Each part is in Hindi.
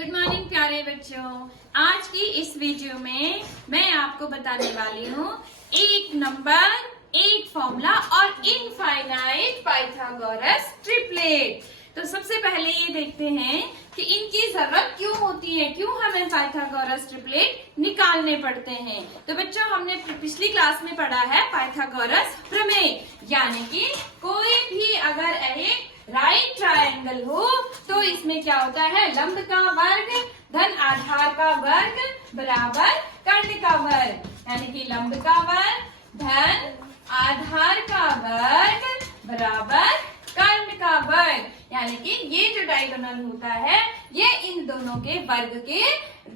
गुड मॉर्निंग प्यारे बच्चों। आज की इस वीडियो में मैं आपको बताने वाली हूँ एक नंबर, एक फॉर्मूला और इनफाइनाइट पाइथागोरस ट्रिपलेट। तो सबसे पहले ये देखते हैं कि इनकी जरूरत क्यों होती है, क्यों हमें पाइथागोरस ट्रिपलेट निकालने पड़ते हैं। तो बच्चों हमने पिछली क्लास में पढ़ा है पाइथागोरस प्रमेय, यानी कि कोई भी अगर एक राइट ट्रायंगल हो तो इसमें क्या होता है, लंब का वर्ग धन आधार का वर्ग बराबर कर्ण का वर्ग, यानी कि लंब का वर्ग धन आधार का वर्ग बराबर कर्ण का वर्ग, यानी कि ये जो डायगोनल होता है ये इन दोनों के वर्ग के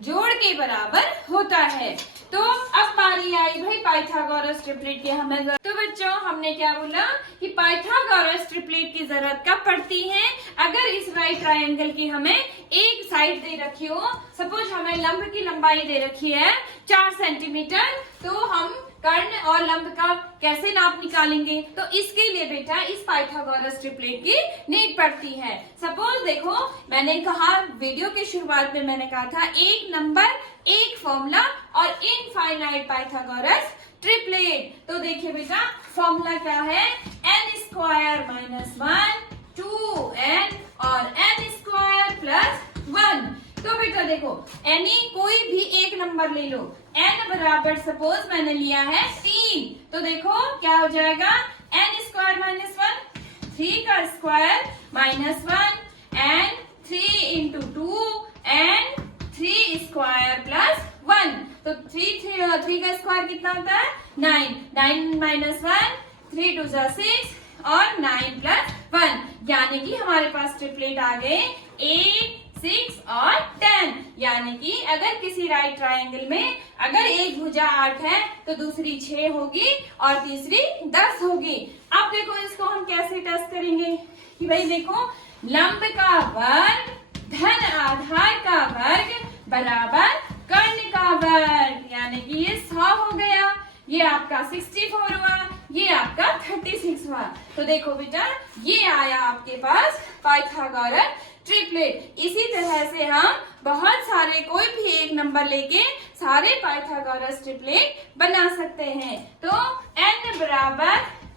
जोड़ के बराबर होता है। तो अब बारी आई भाई पाइथागोरस ट्रिपलेट की हमें। तो बच्चों हमने क्या बोला कि पाइथागोरस ट्रिपलेट की जरूरत कब पड़ती है, अगर इस राइट ट्रायंगल की हमें एक साइड दे रखी हो, सपोज हमें लंब की लंबाई दे रखी है 4 सेंटीमीटर, तो हम कर्ण और लंब का कैसे नाप निकालेंगे। तो इसके लिए बेटा इस पाइथागोरस ट्रिपलेट की नीड पड़ती है। सपोज देखो मैंने कहा वीडियो की शुरुआत में मैंने कहा था एक नंबर, एक फॉर्मूला और इनफाइनाइट पाइथागोरस ट्रिपलेट। तो देखिए बेटा फॉर्मूला क्या है, n स्क्वायर माइनस 1 2n और n स्क्वायर प्लस 1। तो बेटा देखो एनी कोई भी एक नंबर ले लो, n बराबर सपोज मैंने लिया है 3, तो देखो क्या हो जाएगा n स्क्वायर माइनस 1, 3 का square minus 1 and 3 into 2 and 3 square plus 1। तो 3 का स्क्वायर कितना होता है 9, 9 माइनस 1, 3 2 जा 6 और 9 प्लस 1, यानी कि हमारे पास ट्रिपलेट आ गए 8 6 और 10। यानी कि अगर किसी राइट ट्रायंगल में अगर एक भुजा 8 है तो दूसरी 6 होगी और तीसरी 10 होगी। अब देखो इसको हम कैसे टेस्ट करेंगे कि भाई देखो लंब का वर्ग धन आधार का वर्ग बराबर कर्ण का वर्ग, यानी कि ये 100 हो गया, ये आपका 64 हुआ, ये आपका 36 हुआ। तो देखो बेटा ये आया आपके पास पाइथागोरस ट्रिपलेट। इसी तरह से हम बहुत सारे कोई भी एक नंबर लेके सारे पाइथागोरस ट्रिपलेट बना सकते हैं। तो n बराबर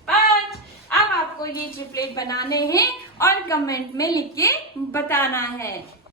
5। अब आपको ये ट्रिपलेट बनाने हैं और कमेंट में लिख के बताना है।